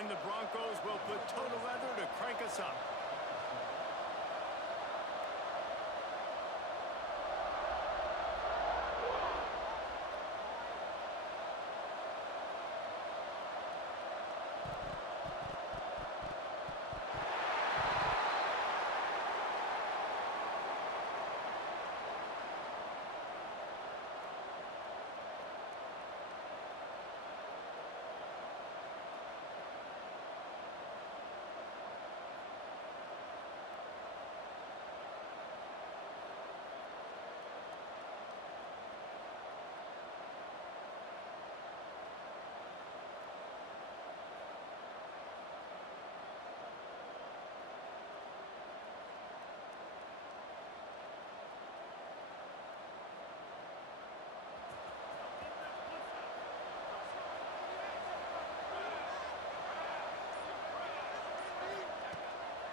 And the Broncos will put total leather to crank us up.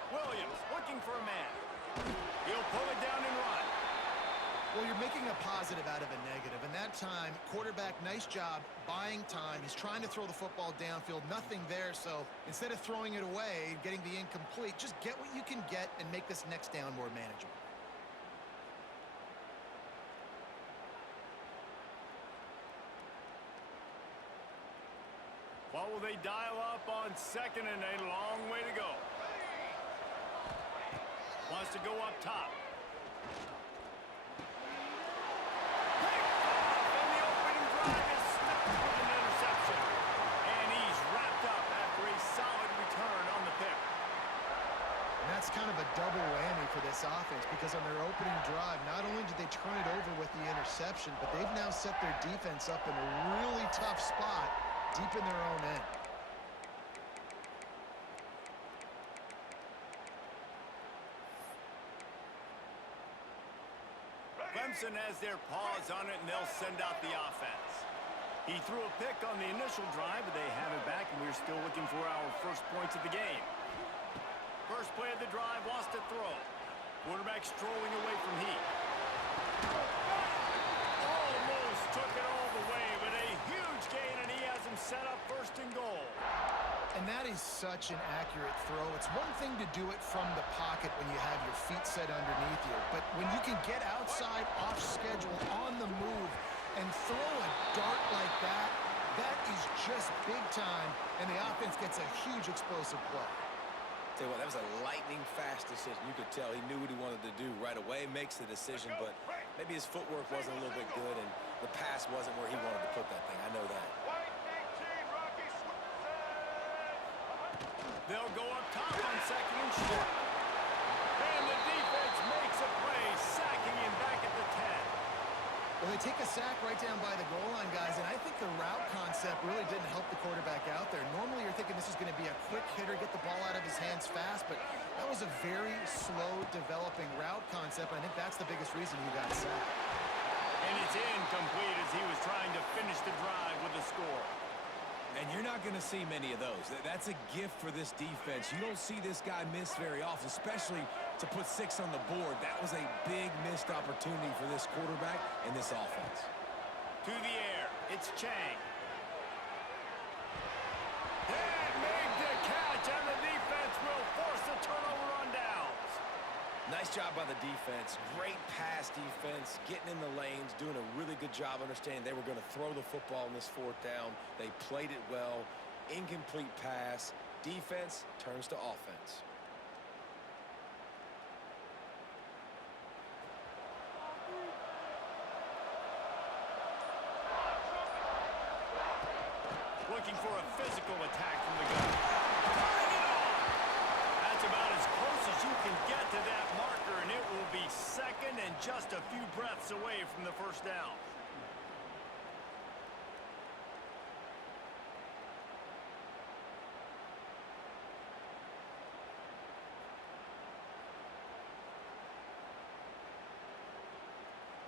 Williams looking for a man. He'll pull it down and run. Well, you're making a positive out of a negative, and that time, quarterback, nice job buying time. He's trying to throw the football downfield, nothing there, so instead of throwing it away, getting the incomplete, just get what you can get and make this next down more manageable. What will they dial up on second and a long way to go? Wants to go up top. Picked off, and the opening drive is stopped with an interception. And he's wrapped up after a solid return on the pick. And that's kind of a double whammy for this offense because on their opening drive, not only did they turn it over with the interception, but they've now set their defense up in a really tough spot deep in their own end. Clemson has their paws on it, and they'll send out the offense. He threw a pick on the initial drive, but they have it back, and we're still looking for our first points of the game. First play of the drive, wants to throw. Quarterback strolling away from Heath. Almost took it all the way, but a huge gain, and he has him set up first and goal. And that is such an accurate throw. It's one thing to do it from the pocket when you have your feet set underneath you, but when you can get outside, off schedule, on the move, and throw a dart like that, that is just big time, and the offense gets a huge explosive play. Tell you what, that was a lightning-fast decision. You could tell he knew what he wanted to do right away, makes the decision, but maybe his footwork wasn't a little bit good, and the pass wasn't where he wanted to put that thing. I know that. They'll go up top on second and short. And the defense makes a play, sacking him back at the 10. Well, they take a sack right down by the goal line, guys, and I think the route concept really didn't help the quarterback out there. Normally, you're thinking this is going to be a quick hitter, get the ball out of his hands fast, but that was a very slow developing route concept, and I think that's the biggest reason he got sacked. And it's incomplete as he was trying to finish the drive with a score. And you're not going to see many of those. That's a gift for this defense. You don't see this guy miss very often, especially to put 6 on the board. That was a big missed opportunity for this quarterback and this offense. To the air, it's Chang. And made the catch, and the defense will force a turnover on downs. Nice job by the defense. Great pass defense, getting in the lanes, doing a really good job understanding they were going to throw the football in this 4th down. They played it well. Incomplete pass. Defense turns to offense. Looking for a physical attack from the gun. Turning it off! That's about as close as you can get to that marker, and it will be second and just a few breaths away from the first down.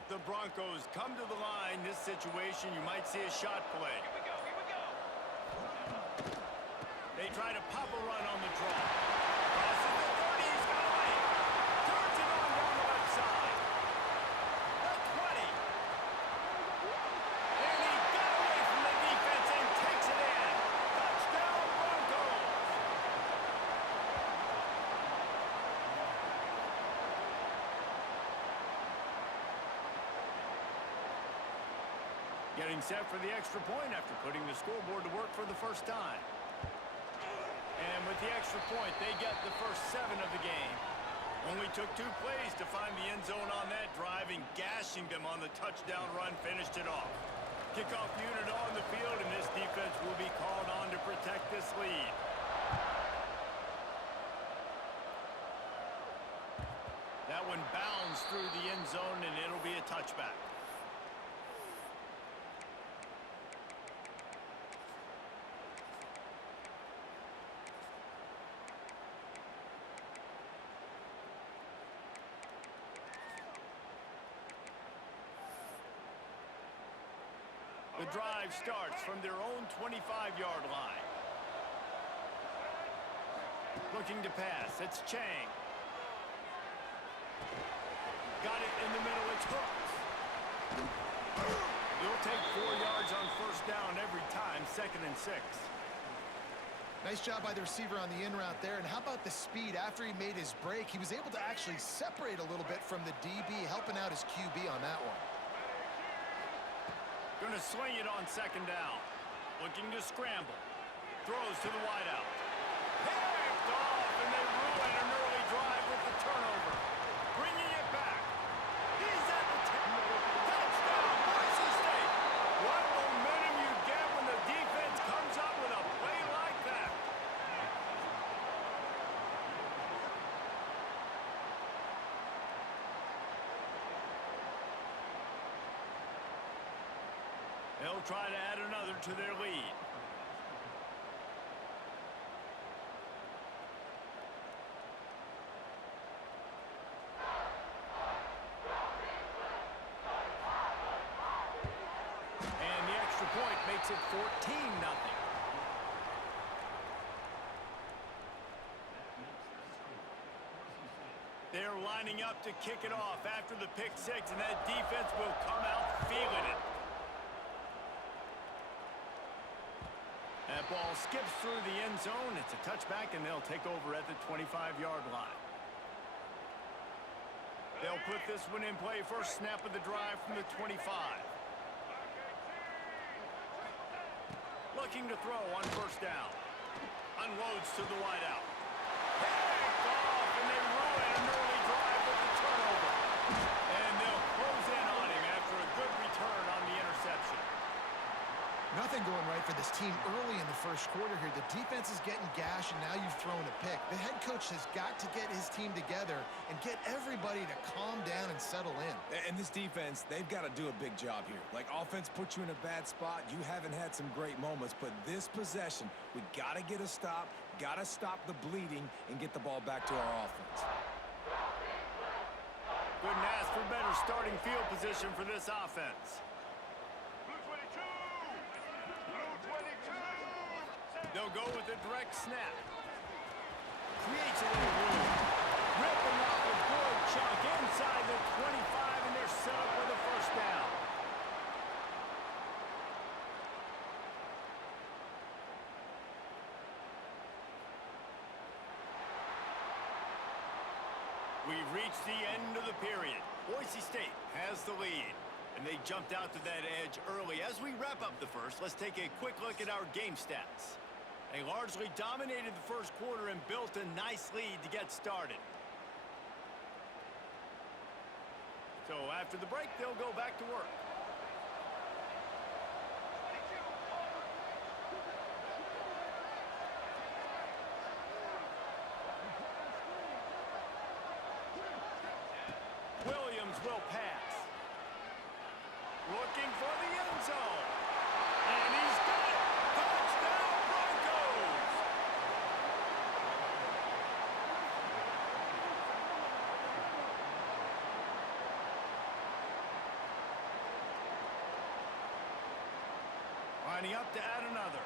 The Broncos come to the line. This situation, you might see a shot play. Here we go. They try to pop a run on the draw. Crosses the 30, he's got away. Turns it on down the left side. The 20. And he got away from the defense and takes it in. Touchdown, Broncos. Getting set for the extra point after putting the scoreboard to work for the first time. And with the extra point, they get the first 7 of the game. Only took 2 plays to find the end zone on that drive, and gashing them on the touchdown run finished it off. Kickoff unit on the field, and this defense will be called on to protect this lead. That one bounds through the end zone, and it'll be a touchback. The drive starts from their own 25-yard line. Looking to pass. It's Chang. Got it in the middle. It's Hooks. You'll take 4 yards on first down every time. 2nd and 6. Nice job by the receiver on the in route there. And how about the speed after he made his break? He was able to actually separate a little bit from the DB, helping out his QB on that one. Going to swing it on 2nd down. Looking to scramble. Throws to the wideout. Picked off, and they ruin an early drive with the turnover. Bringing it back. He's at the 10. Touchdown, Boise State. What momentum you get when the defense comes up with a play like that. They'll try to add another to their lead. And the extra point makes it 14-0. They're lining up to kick it off after the pick 6, and that defense will come out feeling it. That ball skips through the end zone. It's a touchback, and they'll take over at the 25-yard line. They'll put this one in play. First snap of the drive from the 25. Looking to throw on first down. Unloads to the wideout. Picked off, and they ruin an early drive with the turnover. And they'll close in on him after a good return on the interception. Nothing going right for this team early in the first quarter here. The defense is getting gashed, and now you've thrown a pick. The head coach has got to get his team together and get everybody to calm down and settle in. And this defense, they've got to do a big job here. Like, offense puts you in a bad spot. You haven't had some great moments, but this possession, we got to get a stop, got to stop the bleeding, and get the ball back to our offense. Couldn't ask for better starting field position for this offense. They'll go with a direct snap. Creates a little room. Ripping off a good chunk inside the 25, and they're set up with a first down. We've reached the end of the period. Boise State has the lead, and they jumped out to that edge early. As we wrap up the first, let's take a quick look at our game stats. They largely dominated the first quarter and built a nice lead to get started. So after the break, they'll go back to work. Williams will pass. Looking for the end zone. And he's got it. Touchdown, Broncos! Lining up to add another.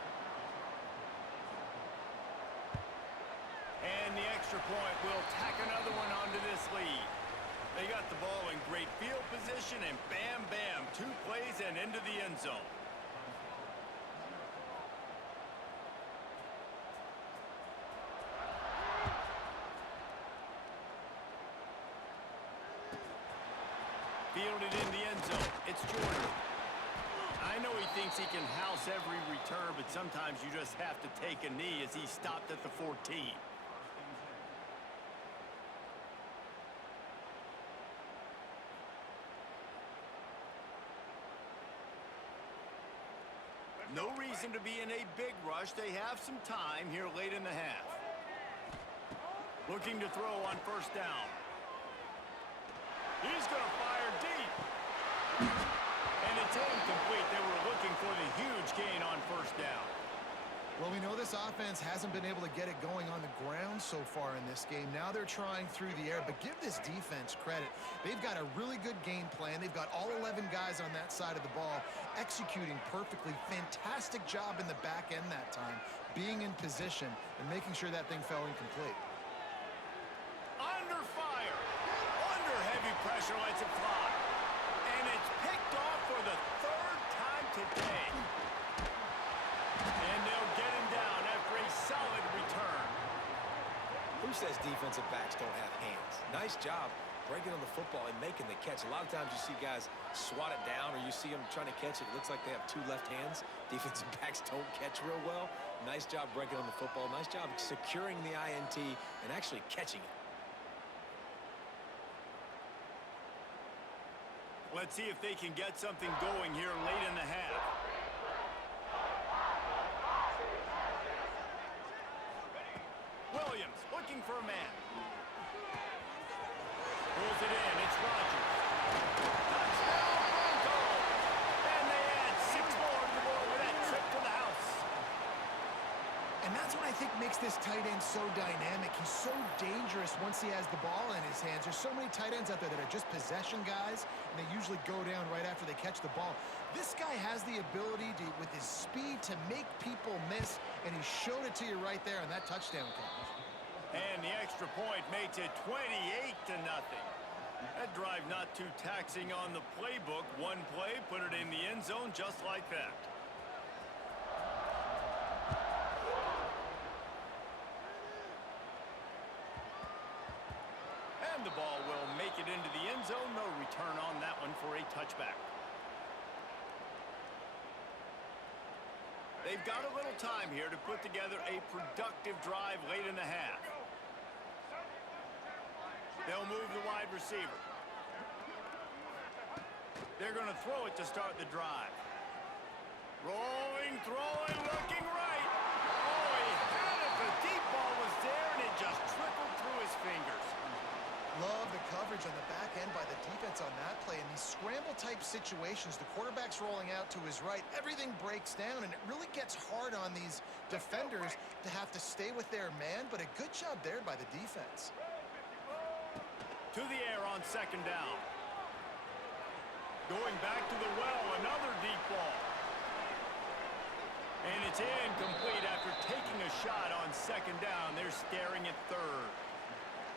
And the extra point will tack another one onto this lead. They got the ball in great field position, and bam, bam, 2 plays and into the end zone. Fielded in the end zone. It's Jordan. 9 know he thinks he can house every return, but sometimes you just have to take a knee as he stopped at the 14. No reason to be in a big rush. They have some time here late in the half. Looking to throw on first down. He's going to fire deep. And it's incomplete. They were looking for the huge gain on first down. Well, we know this offense hasn't been able to get it going on the ground so far in this game. Now they're trying through the air, but give this defense credit. They've got a really good game plan. They've got all 11 guys on that side of the ball executing perfectly. Fantastic job in the back end that time, being in position and making sure that thing fell incomplete. Under fire. Under heavy pressure, lets it fly. And it's picked off for the third time today. And they'll get him down after a solid return. Who says defensive backs don't have hands? Nice job breaking on the football and making the catch. A lot of times you see guys swat it down or you see them trying to catch it. It looks like they have two left hands. Defensive backs don't catch real well. Nice job breaking on the football. Nice job securing the INT and actually catching it. Let's see if they can get something going here late in the half. Williams looking for a man. Pulls it in. It's Rodgers. Touchdown, Broncos! And they add 6 more to the board with that trip to the house. And that's what I think makes this tight end so dynamic. He's so dangerous once he has the ball in his hands. There's so many tight ends out there that are just possession guys, and they usually go down right after they catch the ball. This guy has the ability to, with his speed, to make people miss, and he showed it to you right there on that touchdown catch. And the extra point makes it 28-0. That drive not too taxing on the playbook. One play, put it in the end zone just like that. And the ball will make it into the end zone. No return on that one for a touchback. They've got a little time here to put together a productive drive late in the half. They'll move the wide receiver. They're going to throw it to start the drive. Rolling, throwing, looking right. Oh, he had it. The deep ball was there, and it just trickled through his fingers. Love the coverage on the back end by the defense on that play. In these scramble-type situations, the quarterback's rolling out to his right. Everything breaks down, and it really gets hard on these defenders to have to stay with their man, but a good job there by the defense. To the air on second down. Going back to the well, another deep ball. And it's incomplete after taking a shot on second down. They're staring at third.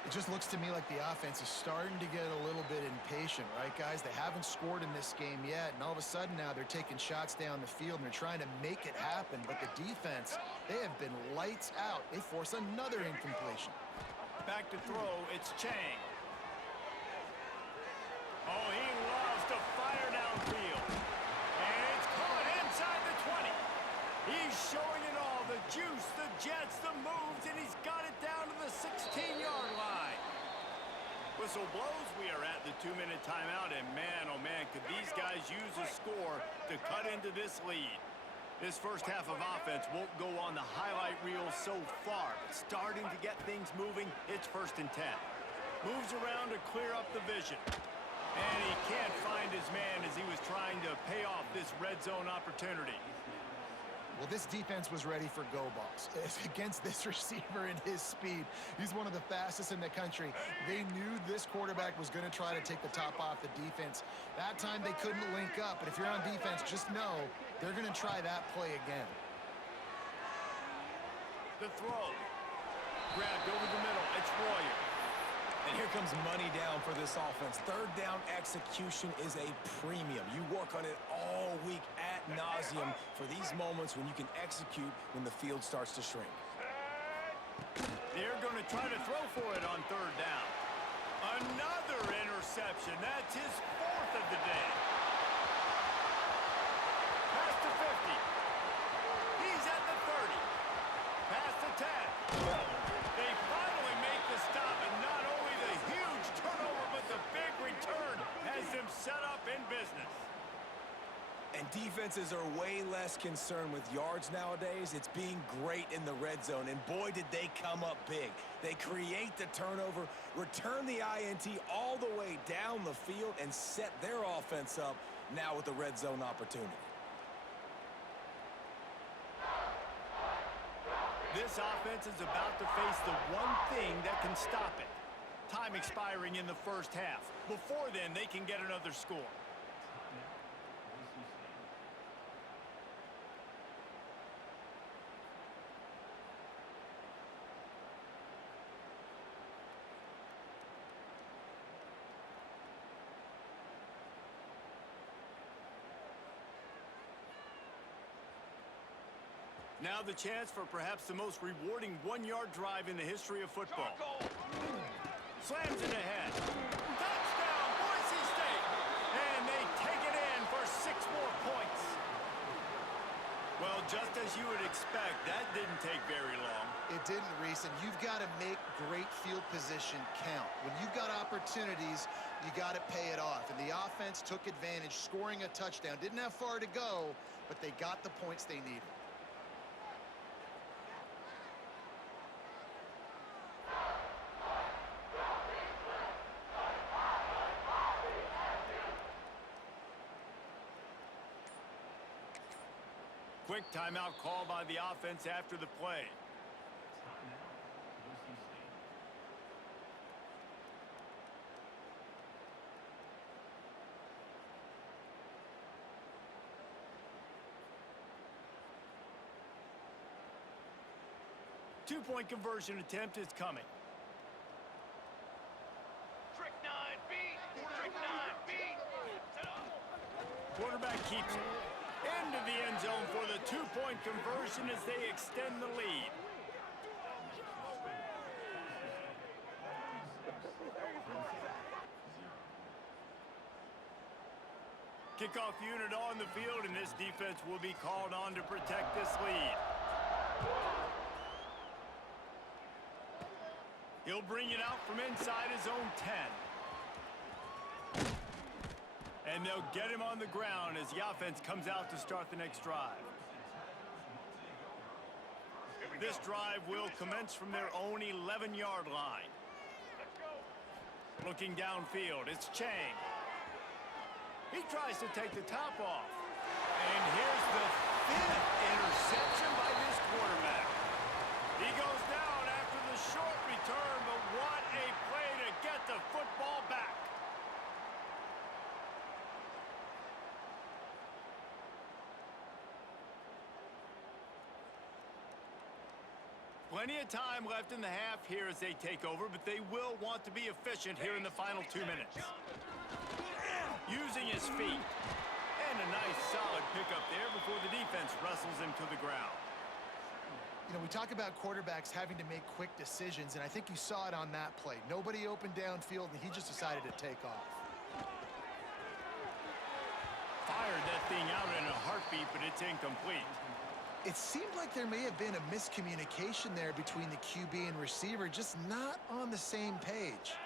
It just looks to me like the offense is starting to get a little bit impatient, right, guys? They haven't scored in this game yet, and all of a sudden now they're taking shots down the field, and they're trying to make it happen. But the defense, they have been lights out. They force another incompletion. Back to throw, it's Chang. Oh, he loves to fire downfield. And it's caught inside the 20. He's showing it all, the juice, the jets, the moves, and he's got it down to the 16-yard line. Whistle blows, we are at the 2-minute timeout, and man, oh man, could these guys use a score to cut into this lead. This first half of offense won't go on the highlight reel so far, but starting to get things moving, it's 1st and 10. Moves around to clear up the vision. And he can't find his man as he was trying to pay off this red zone opportunity. Well, this defense was ready for go balls. Against this receiver and his speed, he's one of the fastest in the country. They knew this quarterback was going to try to take the top off the defense. That time they couldn't link up, but if you're on defense, just know they're going to try that play again. The throw. Grabbed over the middle. It's Royer. And here comes money down for this offense. Third down execution is a premium. You work on it all week ad nauseum for these moments when you can execute when the field starts to shrink. They're going to try to throw for it on third down. Another interception. That's his 4th of the day. set up in business. And defenses are way less concerned with yards nowadays. It's being great in the red zone, and boy, did they come up big. They create the turnover, return the INT all the way down the field, and set their offense up now with the red zone opportunity. This offense is about to face the one thing that can stop it. Time expiring in the first half. Before then, they can get another score. Now the chance for perhaps the most rewarding one-yard drive in the history of football. Slams it ahead. Touchdown, Boise State! And they take it in for 6 more points. Well, just as you would expect, that didn't take very long. It didn't, Reese, and you've got to make great field position count. When you've got opportunities, you got to pay it off. And the offense took advantage, scoring a touchdown. Didn't have far to go, but they got the points they needed. Quick timeout call by the offense after the play. Two-point conversion attempt is coming. Trick 9B! Trick 9B! Quarterback keeps it. Into the end zone for the two-point conversion as they extend the lead. Kickoff unit on the field, and this defense will be called on to protect this lead. He'll bring it out from inside his own 10. And they'll get him on the ground as the offense comes out to start the next drive. This drive will commence from their own 11-yard line. Looking downfield, it's Chang. He tries to take the top off. And here's the 5th interception by this quarterback. He goes down after the short return, but what a play to get the football back. Plenty of time left in the half here as they take over, but they will want to be efficient here in the final 2 minutes. Using his feet. And a nice solid pickup there before the defense wrestles him to the ground. You know, we talk about quarterbacks having to make quick decisions, and I think you saw it on that play. Nobody opened downfield, and he just decided to take off. Fired that thing out in a heartbeat, but it's incomplete. It seemed like there may have been a miscommunication there between the QB and receiver, just not on the same page.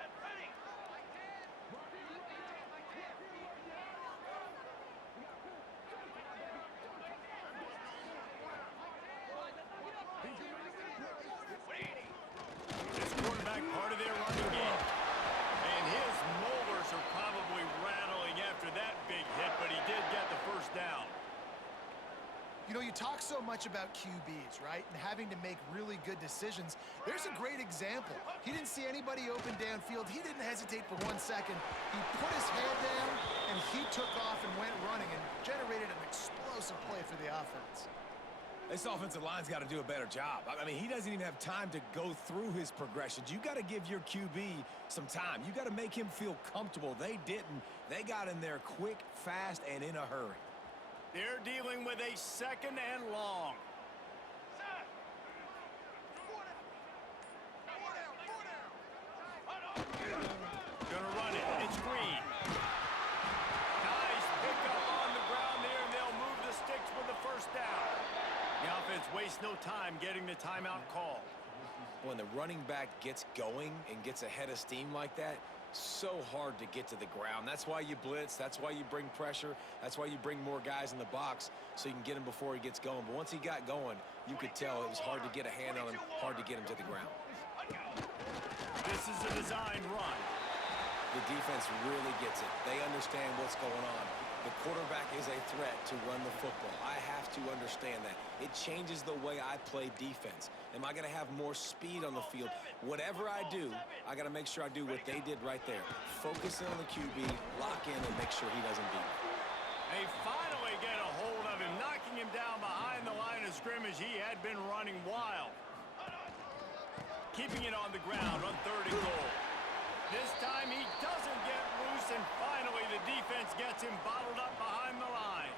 This quarterback part of their running game. And his molars are probably rattling after that big hit, but he did get the first down. You know, you talk so much about QBs, right? And having to make really good decisions. There's a great example. He didn't see anybody open downfield. He didn't hesitate for 1 second. He put his head down, and he took off and went running and generated an explosive play for the offense. This offensive line's got to do a better job. I mean, he doesn't even have time to go through his progressions. You got to give your QB some time. You got to make him feel comfortable. They didn't. They got in there quick, fast, and in a hurry. They're dealing with a 2nd and long. Gonna run it. It's Green. Nice pickup on the ground there, and they'll move the sticks for the first down. The offense wastes no time getting the timeout call. When the running back gets going and gets ahead of steam like that, So hard to get to the ground. That's why you blitz. That's why you bring pressure. That's why you bring more guys in the box so you can get him before he gets going. But once he got going, you could tell it was hard to get a hand on him, hard to get him to the ground. This is a design run. The defense really gets it. They understand what's going on. The quarterback is a threat to run the football. I have to understand that. It changes the way I play defense. Am I going to have more speed on the field? Whatever I do, I got to make sure I do what they did right there. Focus in on the QB, lock in, and make sure he doesn't beat me. They finally get a hold of him, knocking him down behind the line of scrimmage. He had been running wild. Keeping it on the ground on 3rd and goal. This time he doesn't get loose, and finally the defense gets him bottled up behind the line.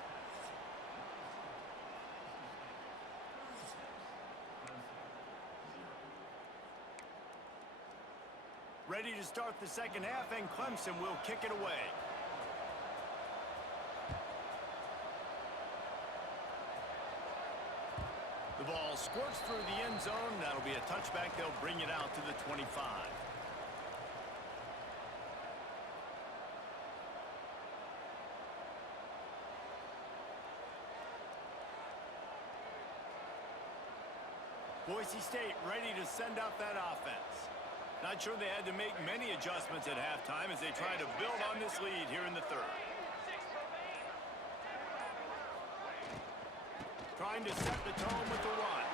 Ready to start the second half, and Clemson will kick it away. The ball squirts through the end zone. That'll be a touchback. They'll bring it out to the 25. Boise State ready to send out that offense. Not sure they had to make many adjustments at halftime as they try to build on this lead here in the 3rd. Trying to set the tone with the run.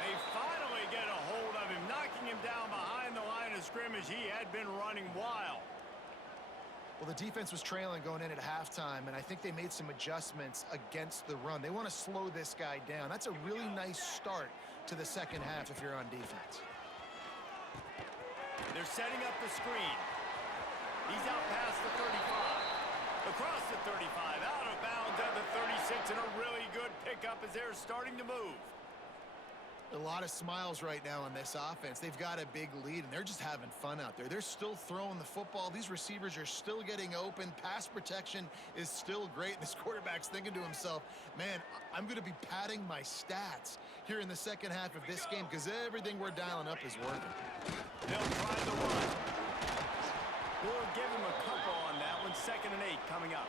They finally get a hold of him, knocking him down behind the line of scrimmage. He had been running wild. Well, the defense was trailing going in at halftime, and I think they made some adjustments against the run. They want to slow this guy down. That's a really nice start to the second half if you're on defense. They're setting up the screen. He's out past the 35. Across the 35, out of bounds at the 36, and a really good pickup as they're starting to move. A lot of smiles right now on this offense. They've got a big lead, and they're just having fun out there. They're still throwing the football. These receivers are still getting open. Pass protection is still great. This quarterback's thinking to himself, man, I'm going to be padding my stats here in the second half of this game because everything we're dialing up is working. They'll try the run. We'll give him a couple on that one. 2nd and 8 coming up.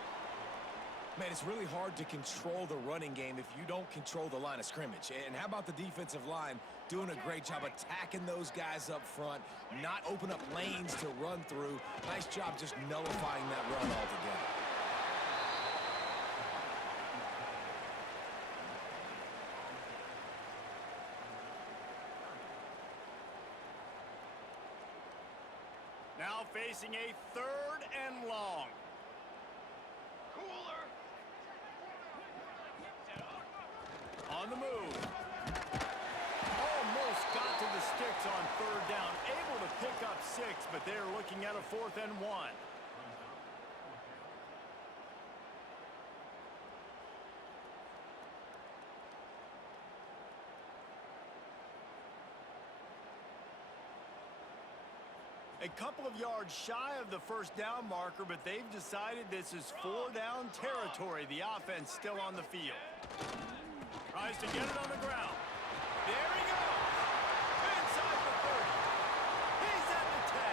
Man, it's really hard to control the running game if you don't control the line of scrimmage. And how about the defensive line doing a great job attacking those guys up front, not open up lanes to run through. Nice job just nullifying that run altogether. Now facing a 3rd and long. Cooler. On the move. Almost got to the sticks on 3rd down. Able to pick up 6, but they're looking at a 4th and 1. A couple of yards shy of the 1st down marker, but they've decided this is 4 down territory. The offense still on the field. Tries to get it on the ground. There he goes. Inside the 30. He's at the 10.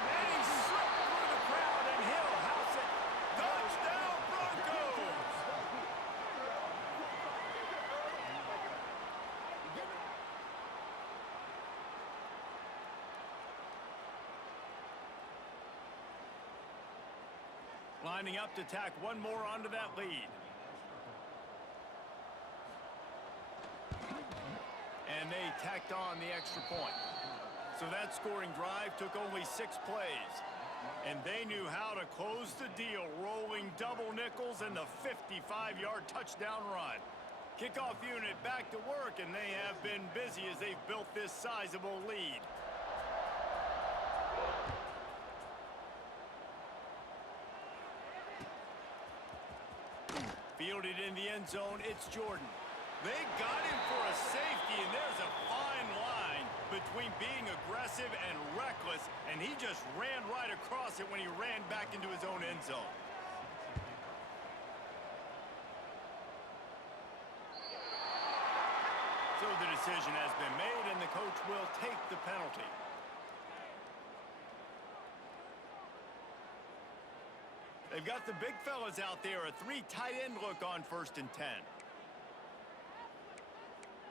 And he slipped through the crowd, and he'll house it. Touchdown, Broncos! Lining up to tack one more onto that lead. And they tacked on the extra point. So that scoring drive took only 6 plays. And they knew how to close the deal, rolling double nickels and the 55-yard touchdown run. Kickoff unit back to work, and they have been busy as they've built this sizable lead. Fielded in the end zone, it's Jordan. They got him for a safety, and there's a fine line between being aggressive and reckless, and he just ran right across it when he ran back into his own end zone. So the decision has been made, and the coach will take the penalty. They've got the big fellas out there. A 3 tight end look on 1st and 10.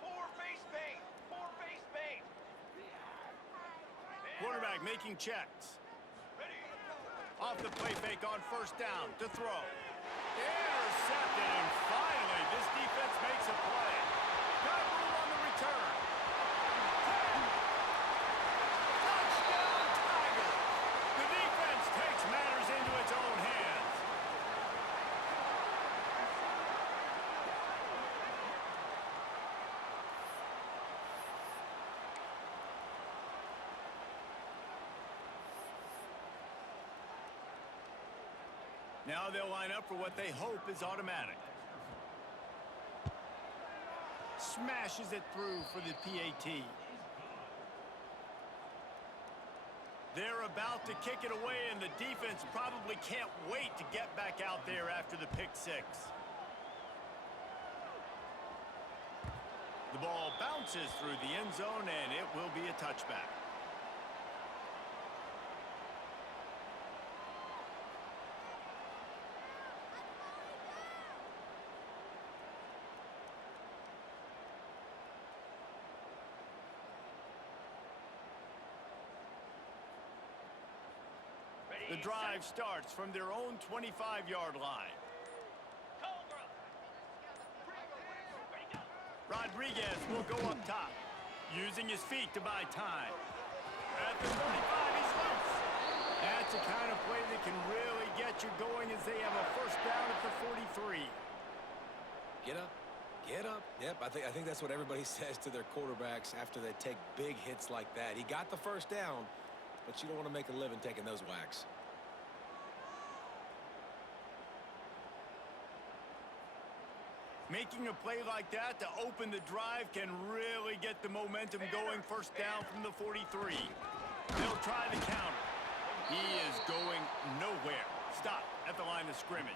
4 base base. 4 base base. Quarterback making checks. Ready. Off the play fake on 1st down to throw. Intercepted, and finally this defense makes a play. Got room on the return. Touchdown Tigers! The defense takes matters into its own hands. Now they'll line up for what they hope is automatic. Smashes it through for the PAT. They're about to kick it away, and the defense probably can't wait to get back out there after the pick six. The ball bounces through the end zone, and it will be a touchback. The drive starts from their own 25-yard line. Cobra. Ready, go. Rodriguez will go up top, using his feet to buy time. At the 35, he's loose. That's the kind of play that can really get you going as they have a 1st down at the 43. Get up. Get up. Yep, I think that's what everybody says to their quarterbacks after they take big hits like that. He got the 1st down, but you don't want to make a living taking those whacks. Making a play like that to open the drive can really get the momentum going. 1st down from the 43. They'll try the counter. He is going nowhere. Stop at the line of scrimmage.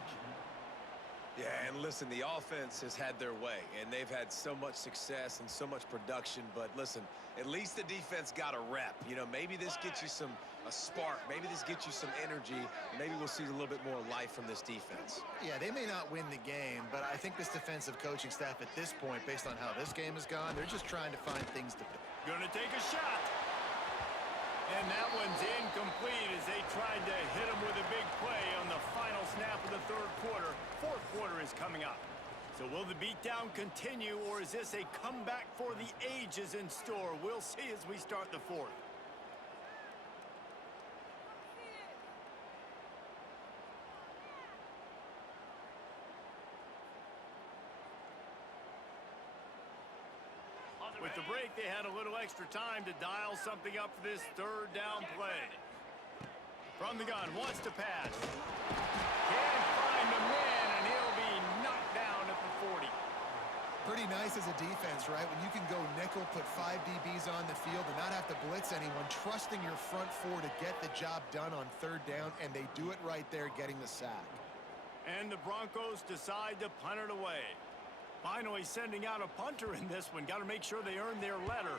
Yeah, and listen, the offense has had their way, and they've had so much success and so much production. But listen, at least the defense got a rep. You know, maybe this gets you a spark. Maybe this gets you some energy. Maybe we'll see a little bit more life from this defense. Yeah, they may not win the game, but I think this defensive coaching staff at this point, based on how this game has gone, they're just trying to find things to do. Gonna take a shot. And that one's incomplete as they tried to hit him with a big play on the final snap of the 3rd quarter. 4th quarter is coming up. So will the beatdown continue, or is this a comeback for the ages in store? We'll see as we start the 4th. With the break, they had a little extra time to dial something up for this 3rd down play. From the gun, wants to pass. Can't find the man, and he'll be knocked down at the 40. Pretty nice as a defense, right? When you can go nickel, put 5 DBs on the field and not have to blitz anyone, trusting your front 4 to get the job done on 3rd down, and they do it right there, getting the sack. And the Broncos decide to punt it away. Finally sending out a punter in this one. Got to make sure they earn their letter.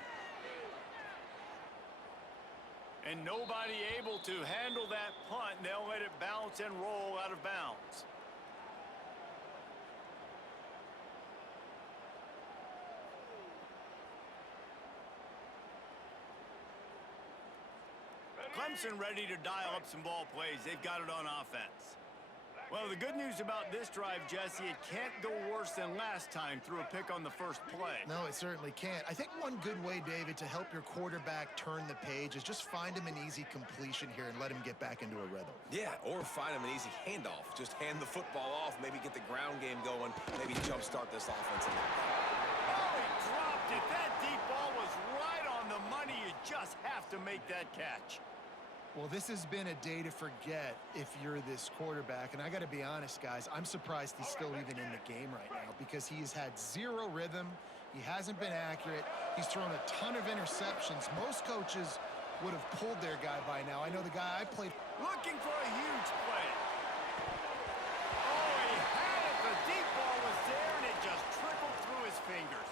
And nobody able to handle that punt. They'll let it bounce and roll out of bounds. Clemson ready to dial up some ball plays. They've got it on offense. Well, the good news about this drive, Jesse, it can't go worse than last time through a pick on the 1st play. No, it certainly can't. I think one good way, David, to help your quarterback turn the page is just find him an easy completion here and let him get back into a rhythm. Yeah, or find him an easy handoff. Just hand the football off, maybe get the ground game going, maybe jumpstart this offense a little bit. Oh, he dropped it. That deep ball was right on the money. You just have to make that catch. Well, this has been a day to forget if you're this quarterback. And I got to be honest, guys, I'm surprised he's still even in the game right now because he has had 0 rhythm. He hasn't been accurate. He's thrown a ton of interceptions. Most coaches would have pulled their guy by now. I know the guy I played. Looking for a huge play. Oh, he had it. The deep ball was there, and it just trickled through his fingers.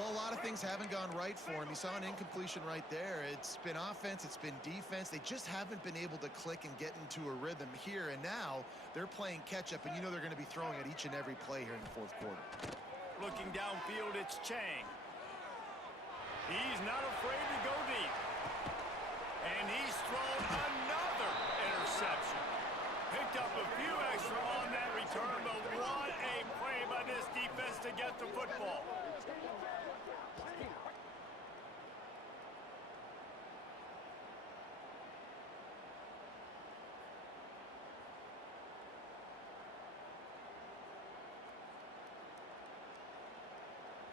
Well, a lot of things haven't gone right for him. He saw an incompletion right there. It's been offense, it's been defense. They just haven't been able to click and get into a rhythm here. And now they're playing catch-up, and you know they're going to be throwing at each and every play here in the fourth quarter. Looking downfield, it's Chang. He's not afraid to go deep. And he's thrown another interception. Picked up a few extra on that return, but what a play by this defense to get the football.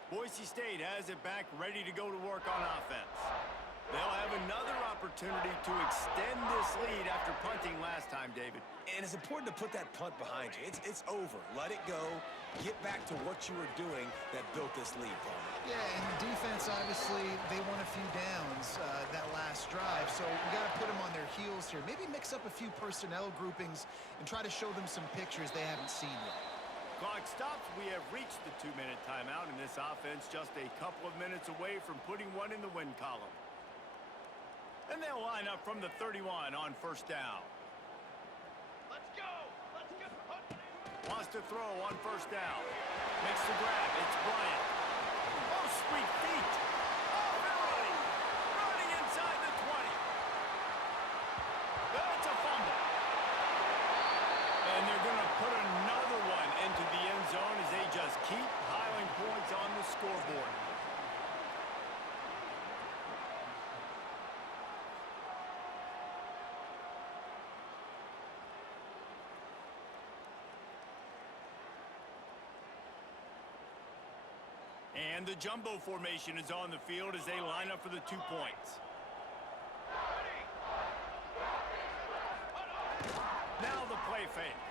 Boise State has it back, ready to go to work on offense. They'll have another opportunity to extend this lead after punting last time, David. And it's important to put that punt behind you. It's over. Let it go. Get back to what you were doing that built this lead, Paul. Yeah, and defense, obviously, they won a few downs that last drive, so we got to put them on their heels here. Maybe mix up a few personnel groupings and try to show them some pictures they haven't seen yet. Clock stops. We have reached the 2-minute timeout, and this offense just a couple of minutes away from putting one in the win column. And they'll line up from the 31 on first down. Let's go. Let's go. Wants to throw on first down. Makes the grab. It's Bryant. Oh, sweet feet. Oh, they're running. Running inside the 20. That's a fumble. And they're going to put another one into the end zone as they just keep piling points on the scoreboard. And the jumbo formation is on the field as they line up for the 2 points. Now the play fake.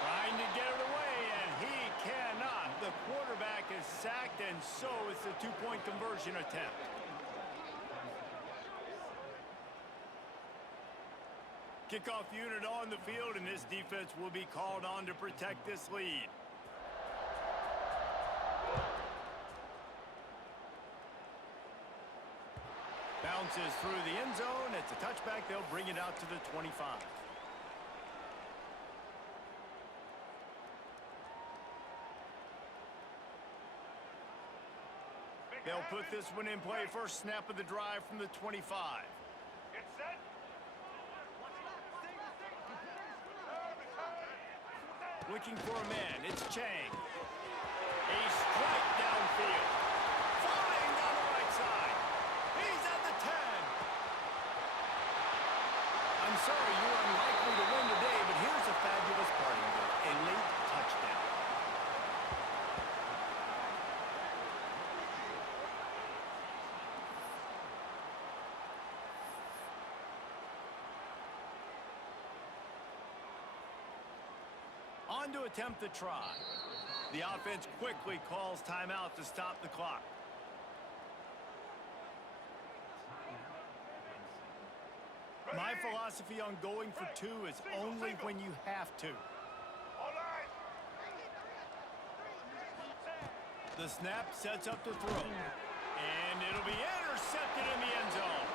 Trying to get it away, and he cannot. The quarterback is sacked, and so it's a 2-point conversion attempt. Kickoff unit on the field, and this defense will be called on to protect this lead. Bounces through the end zone. It's a touchback. They'll bring it out to the 25. They'll put this one in play. First snap of the drive from the 25. Get set. Looking for a man. It's Chang. A strike downfield. Flying down the right side. He's at the 10. I'm sorry, you're unlikely to win today, but here's a fabulous parting gift. A late touchdown. On to attempt the try. The offense quickly calls timeout to stop the clock. My philosophy on going for 2 is only when you have to. All right. The snap sets up the throw. And it'll be intercepted in the end zone.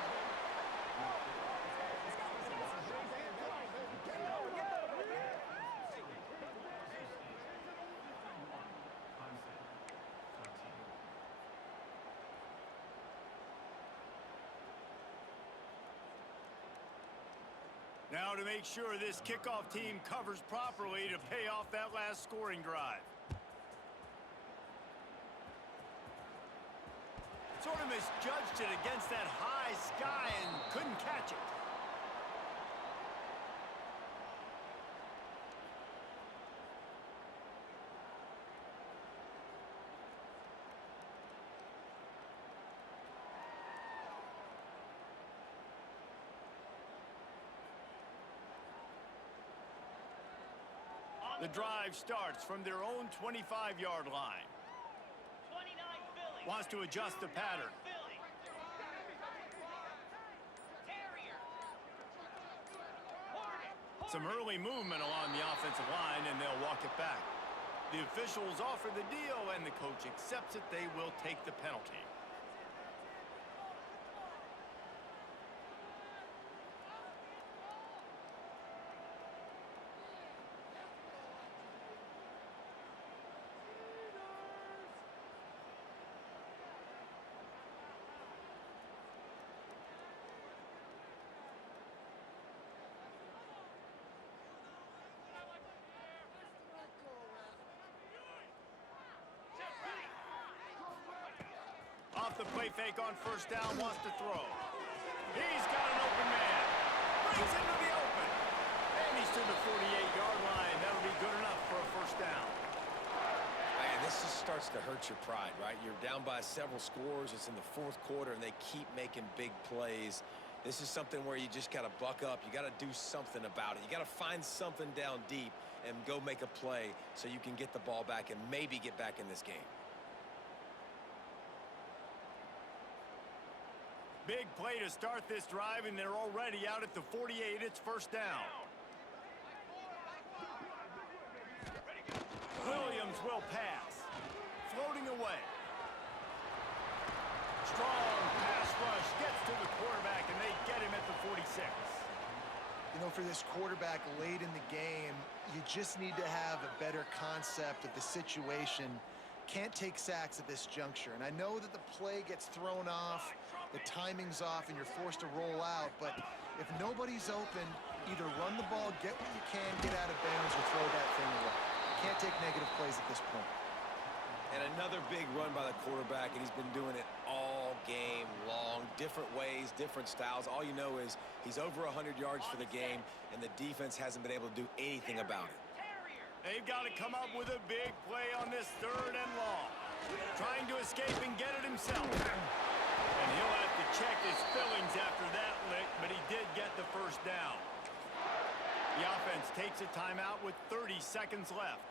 Now to make sure this kickoff team covers properly to pay off that last scoring drive. Sort of misjudged it against that high sky and couldn't catch it. The drive starts from their own 25-yard line. 29 Philly. Wants to adjust the pattern. Philly. Terrier. Some early movement along the offensive line, and they'll walk it back. The officials offer the deal, and the coach accepts it. They will take the penalty. Off the play fake on first down, wants to throw. He's got an open man. Brings into the open. And he's to the 48-yard line. That'll be good enough for a first down. Man, this just starts to hurt your pride, right? You're down by several scores. It's in the fourth quarter, and they keep making big plays. This is something where you just got to buck up. You got to do something about it. You got to find something down deep and go make a play so you can get the ball back and maybe get back in this game. Big play to start this drive, and they're already out at the 48. It's first down. Williams will pass. Floating away. Strong pass rush gets to the quarterback, and they get him at the 46. You know, for this quarterback late in the game, you just need to have a better concept of the situation. Can't take sacks at this juncture. And I know that the play gets thrown off, the timing's off, and you're forced to roll out. But if nobody's open, either run the ball, get what you can, get out of bounds, or throw that thing away. Can't take negative plays at this point. And another big run by the quarterback, and he's been doing it all game long. Different ways, different styles. All you know is he's over 100 yards for the game, and the defense hasn't been able to do anything about it. They've got to come up with a big play on this third and long. Trying to escape and get it himself. And he'll have to check his fillings after that lick, but he did get the first down. The offense takes a timeout with 30 seconds left.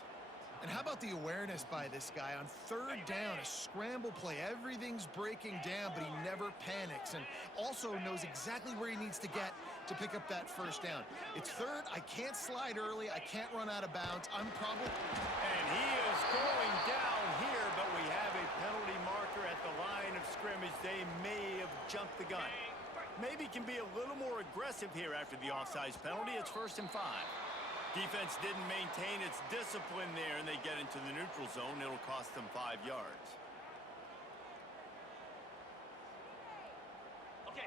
And how about the awareness by this guy on third down, a scramble play. Everything's breaking down, but he never panics and also knows exactly where he needs to get to pick up that first down. It's third. I can't slide early. I can't run out of bounds. I'm probably... And he is going down here, but we have a penalty marker at the line of scrimmage. They may have jumped the gun. Maybe can be a little more aggressive here after the offsides penalty. It's 1st and 5. Defense didn't maintain its discipline there, and they get into the neutral zone. It'll cost them 5 yards.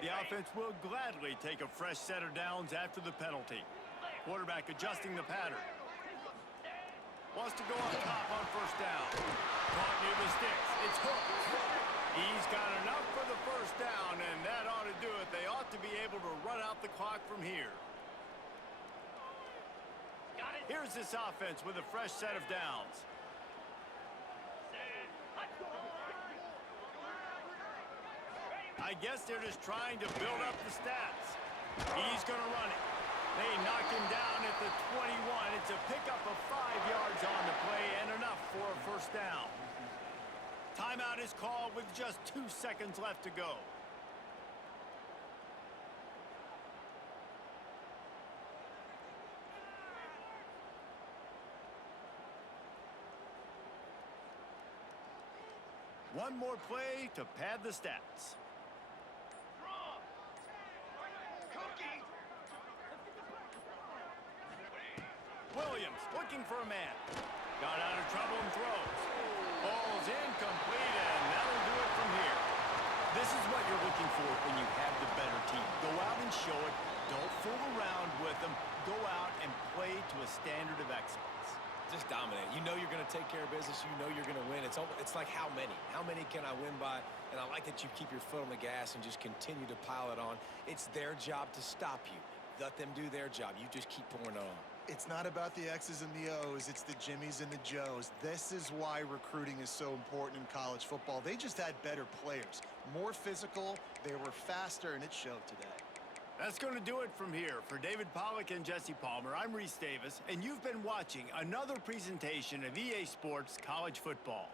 The offense will gladly take a fresh set of downs after the penalty. Quarterback adjusting the pattern. Wants to go up top on first down. Caught near the sticks. It's hooked. He's got enough for the first down, and that ought to do it. They ought to be able to run out the clock from here. Here's this offense with a fresh set of downs. I guess they're just trying to build up the stats. He's going to run it. They knock him down at the 21. It's a pickup of 5 yards on the play and enough for a first down. Timeout is called with just 2 seconds left to go. One more play to pad the stats. Williams looking for a man. Got out of trouble and throws. Ball's incomplete, and that'll do it from here. This is what you're looking for when you have the better team. Go out and show it. Don't fool around with them. Go out and play to a standard of excellence. Just dominate. You know you're going to take care of business. You know you're going to win. It's like how many? How many can I win by? And I like that you keep your foot on the gas and just continue to pile it on. It's their job to stop you. Let them do their job. You just keep pouring it on. It's not about the X's and the O's. It's the Jimmies and the Joes. This is why recruiting is so important in college football. They just had better players. More physical. They were faster, and it showed today. That's going to do it from here. For David Pollack and Jesse Palmer, I'm Reese Davis, and you've been watching another presentation of EA Sports College Football.